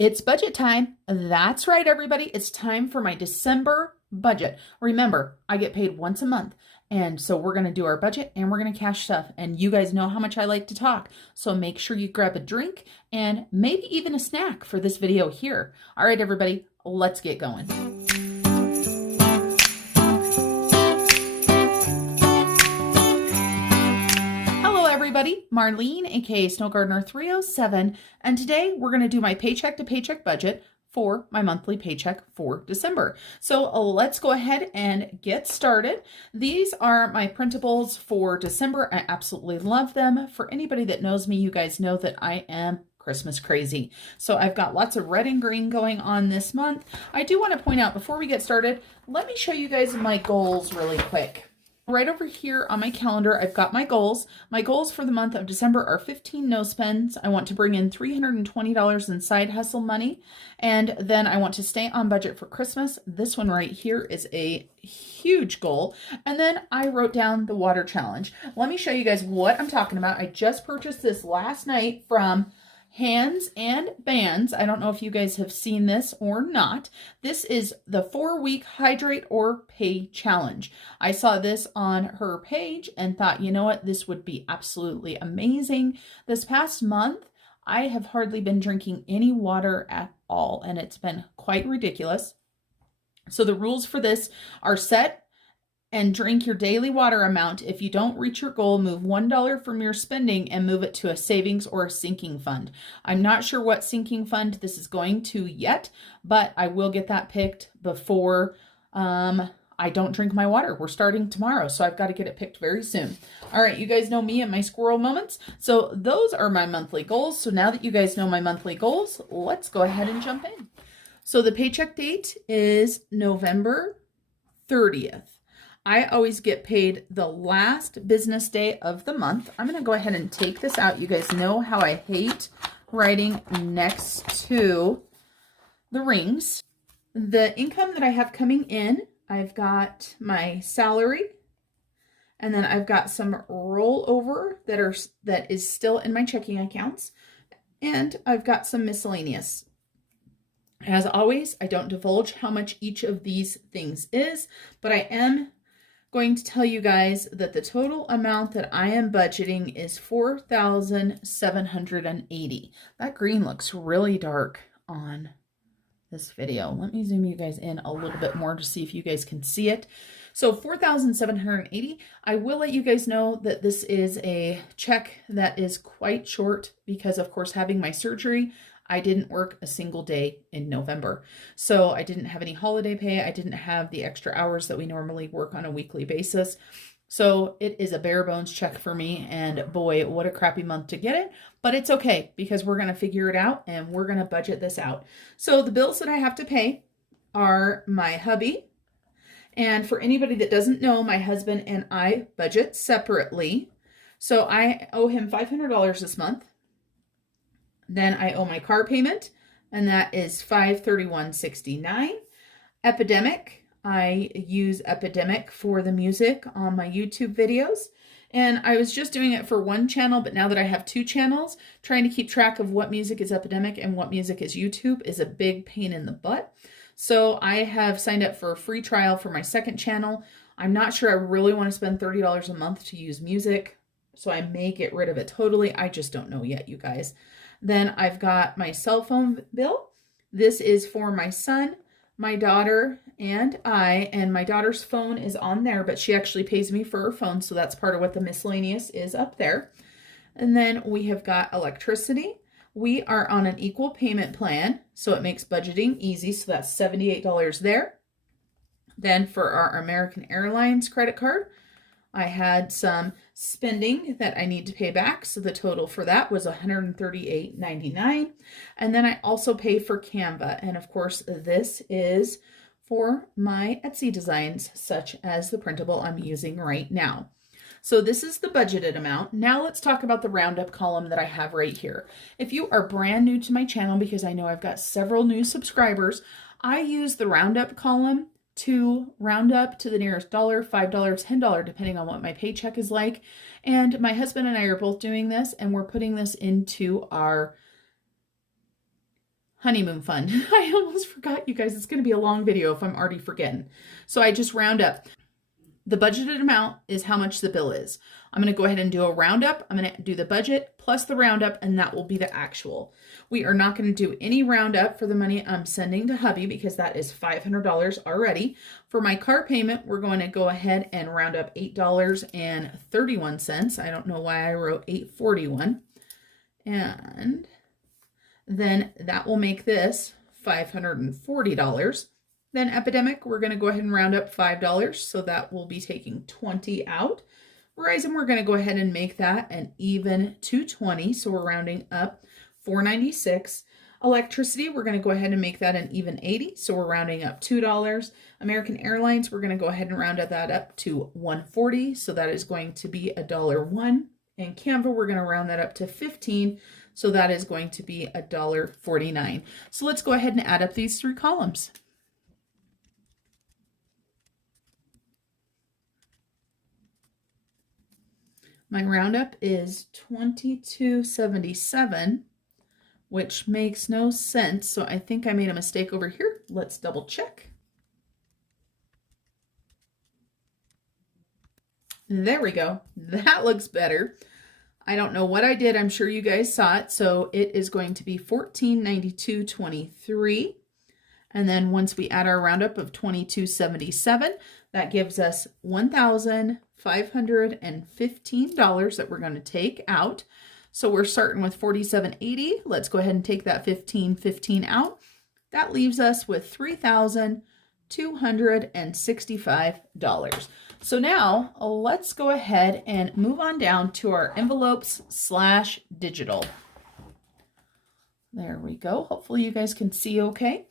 It's budget time. That's right, everybody. It's time for my December budget. Remember, I get paid once a month. And so we're going to do our budget and we're going to cash stuff. And you guys know how much I like to talk. So make sure you grab a drink and maybe even a snack for this video here. All right, everybody, let's get going. Everybody, Marlene, aka Snow Gardener 307, and today we're going to do my paycheck to paycheck budget for my monthly paycheck for December. So let's go ahead and get started. These are my printables for December. I absolutely love them. For anybody that knows me, you guys know that I am Christmas crazy. So I've got lots of red and green going on this month. I do want to point out before we get started, let me show you guys my goals really quick. Right over here on my calendar, I've got my goals. My goals for the month of December are 15 no spends. I want to bring in $320 in side hustle money. And then I want to stay on budget for Christmas. This one right here is a huge goal. And then I wrote down the water challenge. Let me show you guys what I'm talking about. I just purchased this last night from Hands and Bands. I don't know if you guys have seen this or not. This is the 4-week hydrate or pay challenge. I saw this on her page and thought, you know what, this would be absolutely amazing. This past month, I have hardly been drinking any water at all, and it's been quite ridiculous. So the rules for this are set and drink your daily water amount. If you don't reach your goal, move $1 from your spending and move it to a savings or a sinking fund. I'm not sure what sinking fund this is going to yet, but I will get that picked before I don't drink my water. We're starting tomorrow, so I've got to get it picked very soon. All right, you guys know me and my squirrel moments. So those are my monthly goals. So now that you guys know my monthly goals, let's go ahead and jump in. So the paycheck date is November 30th. I always get paid the last business day of the month. I'm going to go ahead and take this out. You guys know how I hate writing next to the rings. The income that I have coming in, I've got my salary, and then I've got some rollover that is still in my checking accounts, and I've got some miscellaneous. As always, I don't divulge how much each of these things is, but I am going to tell you guys that the total amount that I am budgeting is $4,780. That green looks really dark on this video. Let me zoom you guys in a little bit more to see if you guys can see it. So $4,780. I will let you guys know that this is a check that is quite short because, of course, having my surgery, I didn't work a single day in November. So I didn't have any holiday pay. I didn't have the extra hours that we normally work on a weekly basis. So it is a bare bones check for me. And boy, what a crappy month to get it. But it's okay because we're going to figure it out and we're going to budget this out. So the bills that I have to pay are my hubby. And for anybody that doesn't know, my husband and I budget separately. So I owe him $500 this month. Then I owe my car payment, and that is $531.69. Epidemic, I use Epidemic for the music on my YouTube videos. And I was just doing it for one channel, but now that I have 2 channels, trying to keep track of what music is Epidemic and what music is YouTube is a big pain in the butt. So I have signed up for a free trial for my second channel. I'm not sure I really want to spend $30 a month to use music, so I may get rid of it totally. I just don't know yet, you guys. Then I've got my cell phone bill. This is for my son, my daughter, and I. And my daughter's phone is on there, but she actually pays me for her phone. So that's part of what the miscellaneous is up there. And then we have got electricity. We are on an equal payment plan, so it makes budgeting easy. So that's $78 there. Then for our American Airlines credit card, I had some spending that I need to pay back. So the total for that was $138.99. And then I also pay for Canva. And of course, this is for my Etsy designs, such as the printable I'm using right now. So this is the budgeted amount. Now let's talk about the roundup column that I have right here. If you are brand new to my channel, because I know I've got several new subscribers, I use the roundup column to round up to the nearest dollar, $5, $10, depending on what my paycheck is like. And my husband and I are both doing this, and we're putting this into our honeymoon fund. I almost forgot, you guys. It's going to be a long video if I'm already forgetting. So I just round up. The budgeted amount is how much the bill is. I'm going to go ahead and do a roundup. I'm going to do the budget plus the roundup, and that will be the actual. We are not going to do any roundup for the money I'm sending to hubby because that is $500 already. For my car payment, we're going to go ahead and round up $8.31. I don't know why I wrote $8.41. And then that will make this $540. Then Epidemic, we're going to go ahead and round up $5, so that will be taking 20 out. Verizon, we're going to go ahead and make that an even 220, so we're rounding up $4.96. Electricity, we're going to go ahead and make that an even 80, so we're rounding up $2. American Airlines, we're going to go ahead and round that up to $1.40, so that is going to be $1.01. And Canva, we're going to round that up to 15, so that is going to be $1.49. So let's go ahead and add up these three columns. My roundup is $22.77, which makes no sense. So I think I made a mistake over here. Let's double check. There we go. That looks better. I don't know what I did. I'm sure you guys saw it. So it is going to be $14.92.23. And then once we add our roundup of $22.77, that gives us $1,515 that we're going to take out. So we're starting with $47.80. Let's go ahead and take that $15.15 out. That leaves us with $3,265. So now let's go ahead and move on down to our envelopes / digital. There we go. Hopefully you guys can see okay.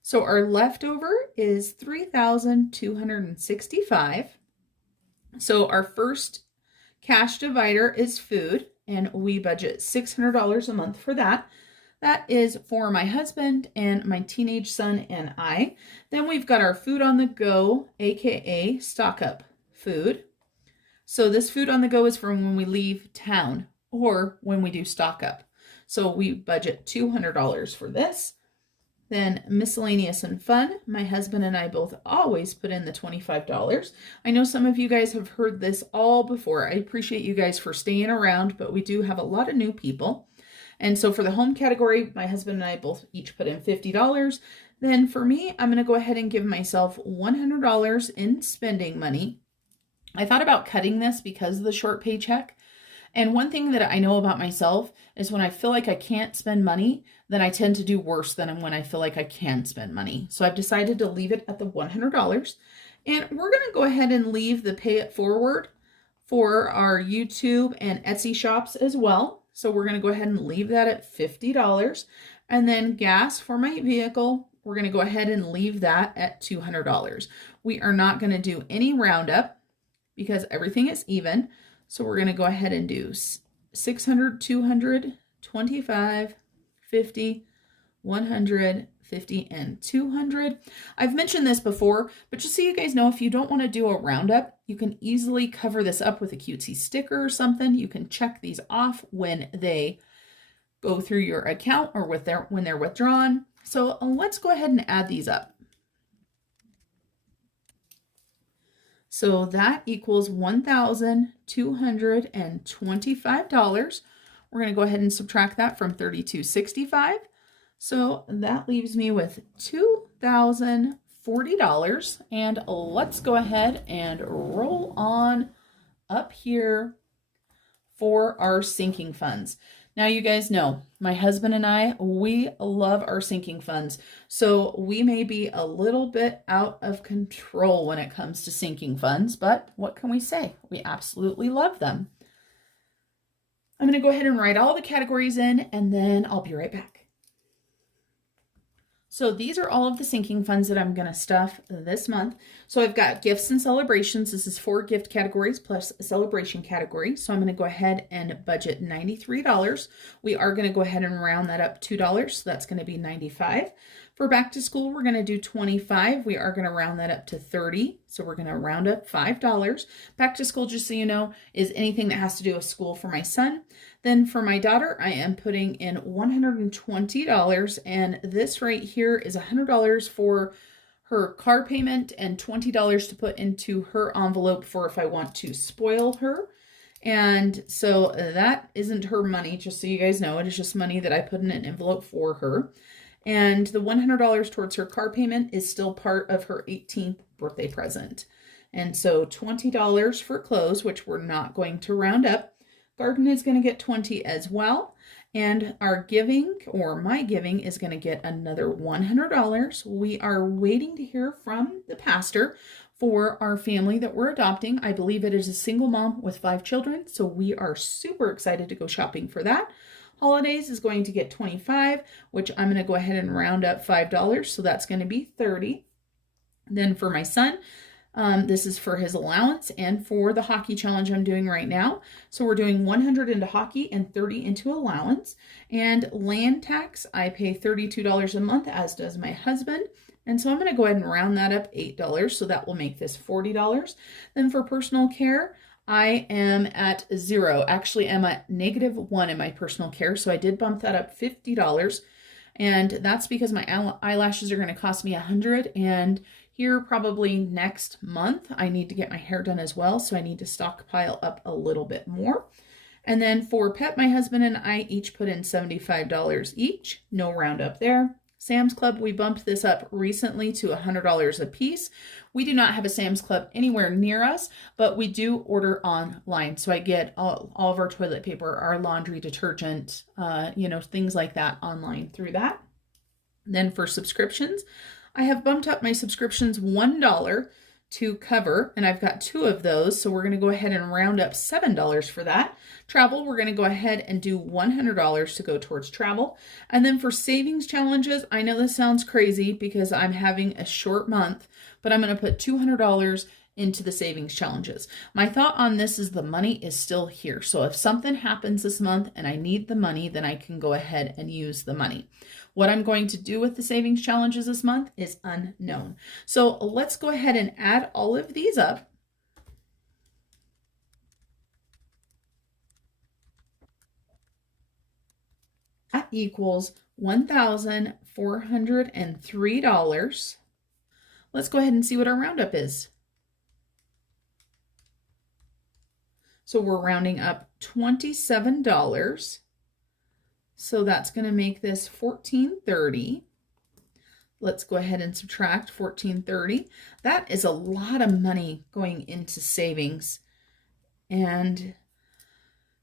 So our leftover is $3,265. So our first cash divider is food, and we budget $600 a month for that. That is for my husband and my teenage son and I. Then we've got our food on the go, aka stock up food. So this food on the go is from when we leave town or when we do stock up. So we budget $200 for this. Then miscellaneous and fun. My husband and I both always put in the $25. I know some of you guys have heard this all before. I appreciate you guys for staying around, but we do have a lot of new people. And so for the home category, my husband and I both each put in $50. Then for me, I'm going to go ahead and give myself $100 in spending money. I thought about cutting this because of the short paycheck. And one thing that I know about myself is when I feel like I can't spend money, then I tend to do worse than when I feel like I can spend money. So I've decided to leave it at the $100. And we're going to go ahead and leave the pay it forward for our YouTube and Etsy shops as well. So we're going to go ahead and leave that at $50. And then gas for my vehicle, we're going to go ahead and leave that at $200. We are not going to do any roundup because everything is even. So we're going to go ahead and do 600, 200, 25, 50, 100, 50, and 200. I've mentioned this before, but just so you guys know, if you don't want to do a roundup, you can easily cover this up with a cutesy sticker or something. You can check these off when they go through your account or when they're withdrawn. So let's go ahead and add these up. So that equals $1,225. We're going to go ahead and subtract that from $3,265. So that leaves me with $2,040. And let's go ahead and roll on up here for our sinking funds. Now you guys know, my husband and I, we love our sinking funds. So we may be a little bit out of control when it comes to sinking funds, but what can we say? We absolutely love them. I'm going to go ahead and write all the categories in, and then I'll be right back. So these are all of the sinking funds that I'm going to stuff this month. So I've got gifts and celebrations. This is 4 gift categories plus a celebration category. So I'm going to go ahead and budget $93. We are going to go ahead and round that up $2. So that's going to be $95. For back to school, we're going to do $25. We are going to round that up to $30. So we're going to round up $5. Back to school, just so you know, is anything that has to do with school for my son. Then for my daughter, I am putting in $120, and this right here is $100 for her car payment and $20 to put into her envelope for if I want to spoil her. And so that isn't her money, just so you guys know. It is just money that I put in an envelope for her. And the $100 towards her car payment is still part of her 18th birthday present. And so $20 for clothes, which we're not going to round up. Garden is going to get 20 as well. And our giving, or my giving, is going to get another $100. We are waiting to hear from the pastor for our family that we're adopting. I believe it is a single mom with 5 children, so we are super excited to go shopping for that. Holidays is going to get 25, which I'm going to go ahead and round up $5, so that's going to be 30. Then for my son, this is for his allowance and for the hockey challenge I'm doing right now. So we're doing 100 into hockey and 30 into allowance. And land tax, I pay $32 a month, as does my husband. And so I'm going to go ahead and round that up $8, so that will make this $40. Then for personal care, I am at 0. Actually, I'm at -1 in my personal care, so I did bump that up $50. And that's because my eyelashes are going to cost me $100, and here probably next month I need to get my hair done as well, so I need to stockpile up a little bit more. And then for pet, my husband and I each put in $75 each, no roundup there. Sam's Club, we bumped this up recently to $100 a piece. We do not have a Sam's Club anywhere near us, but we do order online. So I get all of our toilet paper, our laundry detergent, things like that online through that. Then for subscriptions, I have bumped up my subscriptions $1 to cover, and I've got 2 of those, so we're going to go ahead and round up $7 for that. Travel, we're going to go ahead and do $100 to go towards travel. And then for savings challenges, I know this sounds crazy because I'm having a short month, but I'm going to put $200 into the savings challenges. My thought on this is the money is still here. So if something happens this month and I need the money, then I can go ahead and use the money. What I'm going to do with the savings challenges this month is unknown. So let's go ahead and add all of these up. That equals $1,403. Let's go ahead and see what our roundup is. So we're rounding up $27. So that's going to make this $1,430. Let's go ahead and subtract $1,430. That is a lot of money going into savings and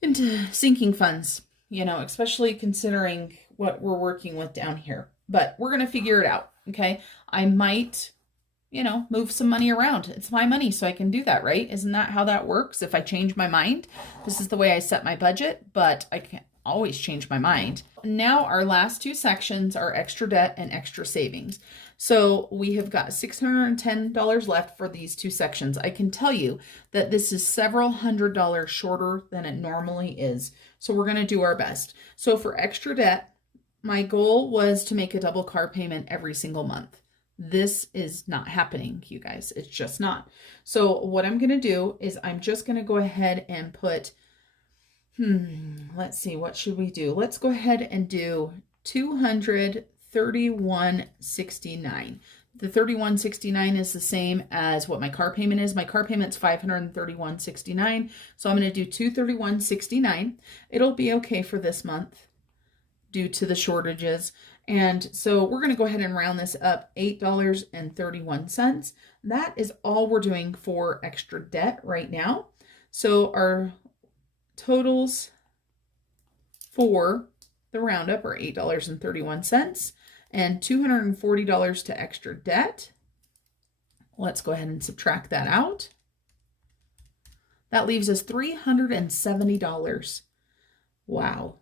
into sinking funds, especially considering what we're working with down here. But we're going to figure it out, okay? I might move some money around. It's my money, so I can do that, right? Isn't that how that works? If I change my mind, this is the way I set my budget, but I can't always change my mind. Now our last 2 sections are extra debt and extra savings. So we have got $610 left for these 2 sections. I can tell you that this is several $100s shorter than it normally is. So we're going to do our best. So for extra debt, my goal was to make a double car payment every single month. This is not happening, you guys. It's just not. So what I'm going to do is I'm just going to go ahead and put, let's see, what should we do? Let's go ahead and do $231.69. The $31.69 is the same as what my car payment is. My car payment's $531.69. So I'm going to do $231.69. It'll be okay for this month due to the shortages. And so we're going to go ahead and round this up $8.31. That is all we're doing for extra debt right now. So our totals for the roundup are $8.31 and $240 to extra debt. Let's go ahead and subtract that out. That leaves us $370. Wow.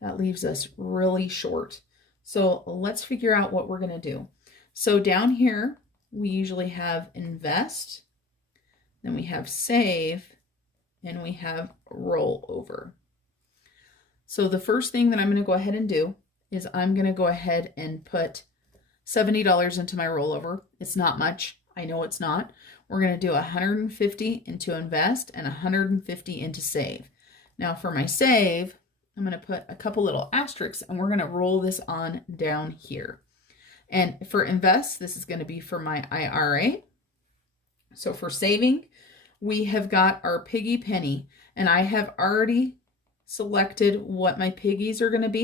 That leaves us really short. So let's figure out what we're going to do. So down here, we usually have invest, then we have save, and we have roll over. So the first thing that I'm going to go ahead and do is I'm going to go ahead and put $70 into my rollover. It's not much. I know it's not. We're going to do $150 into invest and $150 into save. Now for my save, I'm going to put a couple little asterisks and we're going to roll this on down here. And for invest, this is going to be for my IRA. So for saving, we have got our Piggy Penny, and I have already selected what my piggies are going to be.